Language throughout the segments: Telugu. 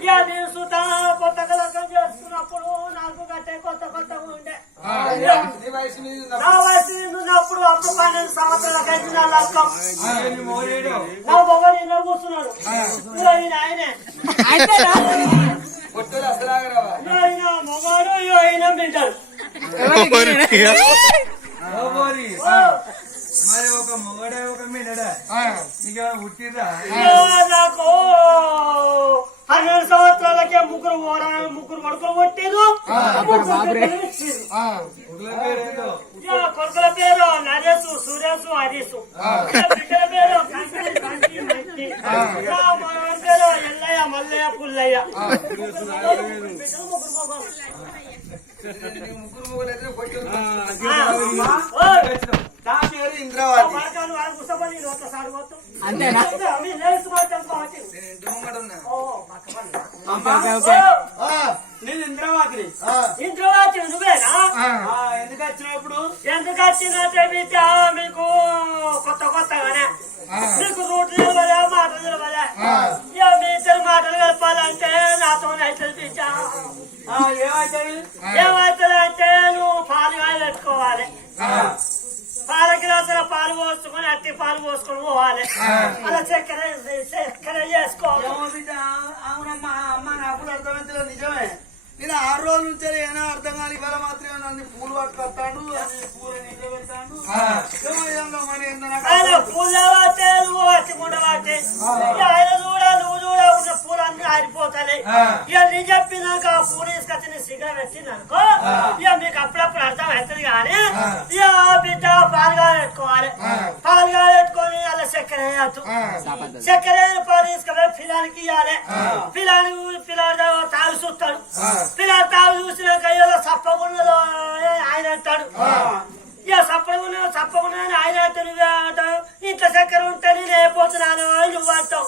ఇక నేను సుత కొత్త కలకం చేసుకున్నప్పుడు నాకు కట్టే కొత్త కొత్తగా ఉండే నా వయసు ఉన్నప్పుడు అప్పుడు 12 సంవత్సరాలకు అయితే నా లక్కం నా బొమ్మ నిన్న కూర్చున్నాడు ఆయనే మగాడు అయినా వింటాడు మరి ఒక మొగడే ఒక మీనడా ఇక పుట్టిరా నాకు 12 సంవత్సరాలకే ముగ్గురు కొడుకులు కొట్టిరు కొడుకుల పేరు నరేసు సురేషు హరీసు బిడ్డల పేరు పేరు ఎల్లయ్య మల్లయ్య పుల్లయ్య ఇంద్రావతి నేను ఇంద్రావతి ఇంద్రావతి నువ్వేనా ఎందుకు వచ్చినప్పుడు ఎందుకు వచ్చినట్టే బిడ్డ మీకు కొత్త కొత్తగానే మీకు రూట్ నిలబడే మాటలు నిలబడే ఇక మీ ఇద్దరు మాటలు కలపాలంటే నాతో అవుతుంది బిడ్డ ఏమవుతుంది అంటే నువ్వు పాలు పెట్టుకోవాలి పాల గిలాసుల పాలు పోసుకొని అట్టి పాలు పోసుకొని పోవాలి అలా చక్కెర చేసుకోవాలి అవునమ్మా అమ్మ నాకు అర్థమైతే నిజమే నేను 6 రోజుల నుంచి ఏమైనా అర్థం కాని ఇవాళ మాత్రమే నన్ను పూలు పట్టుకొస్తాడు పూల నీళ్ళు పెడతాడు పూలు వాటే నువ్వు వచ్చి కూడా వాటే ఆయన నువ్వు చూడ ఉన్న పూలన్నీ ఆరిపోతాయి ఇక నీ చెప్పినాక ఆ పూలు తీసుకొచ్చి నీ సిగర పెట్టిందనుకో ఇక మీకు అప్పుడప్పుడు అర్థం అవుతుంది కానీ ఇక బిడ్డ పాలుగా పెట్టుకోవాలి పాలుగా పెట్టుకొని అలా చక్కెర వేయచ్చు చక్కెర పాలు తీసుకుపోయి పిల్లానికి ఇవ్వాలి పిల్లాడు తాగు చూస్తాడు పిల్లలు తాగు చూసినాక ఏదో సప్పకున్నదో ఆయన అంటాడు ఇక సప్పకుండా ఆయన అంటే నువ్వే అంటావు ఇంట్లో చక్కెర ఉంటే నేను అయిపోతున్నాను నువ్వు అంటావు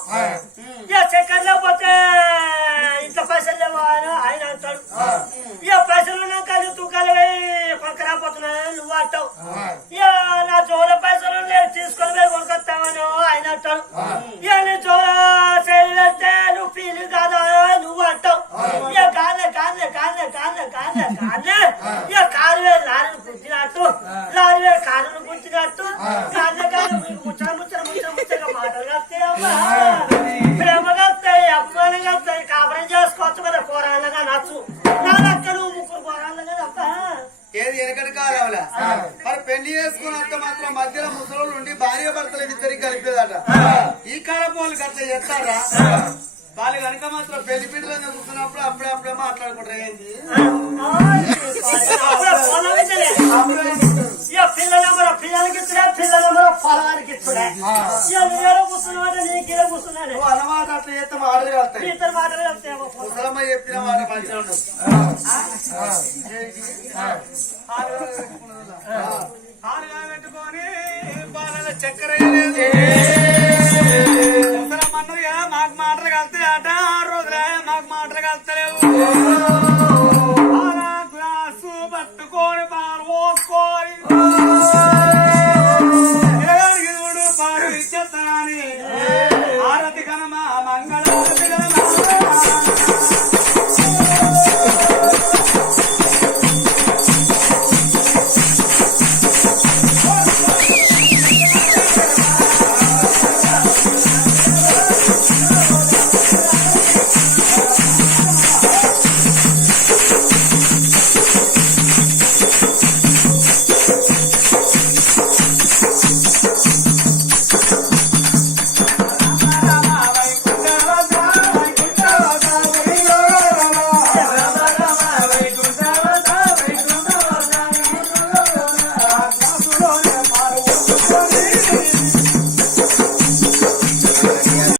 ఇక చక్కెర లేకపోతే ఇంట్లో పైసలు లేవు అని ఆయన అంటాడు ఇక పైసలు ఉన్నాక తూకాలు కొనక రాకపోతున్నాను నువ్వు అంటావు ఇక నా జోల పైసలు తీసుకొని పోయి కొనుకొస్తామని ఆయన అంటాడు ఇక నీ జోల చేస్తే నువ్వు ఫీల్ కాదా నువ్వు అంటావు ఇక కాదే ఇక కారువే లారీని గుర్తినట్టు లారీవే కారును గుర్తినట్టు ముచ్చగా మాటలు కస్తాయమ్మా ప్రేమగా వస్తాయి అభిమానంగా వస్తాయి కాపురం చేసుకోవచ్చు కదా పోరాళ్ళగా నచ్చు నా లక్క నువ్వు ముగ్గురు పోరాళ్ళగా తప్ప ఏది వెనకటి కావాలా మరి పెళ్లి చేసుకుని అంత మాత్రం మధ్యలో ముసలోళ్ళు ఉండి భార్య భర్తలు ఇద్దరికి కలిపేదట ఈ కాడ పోలు అట్లా చేస్తారా వాళ్ళు కనుక మాత్రం పెళ్లి పిల్లలు కూర్చున్నప్పుడు అప్పుడే మాట్లాడుకుంటారు ఏంటి పిల్లలకి ఇచ్చుడే పిల్లల పొలానికి ఇచ్చుడే నువ్వేదో కూర్చున్నావు నీకేదో కూర్చున్నాను అన్నమాట అట్లా చేస్తే మాటలు కలుస్తాయి ఇద్దరు మాటలు వెళ్తాయేమో ముసలమ్మ చెప్పిన మాట మంచిగా ఉండదు ఆరుగా పెట్టుకొని పాలన చక్కెర ముసలమ్మన్నదిగా మాకు మాటలు కలుస్తాయి అట 6 రోజులే మాకు మాటలు కలుస్తలేవు గ్లాసు పట్టుకొని పాలు పోసుకొని చూడు పాలు ఇచ్చేస్తానని ఆరతి కనమా మంగళారతి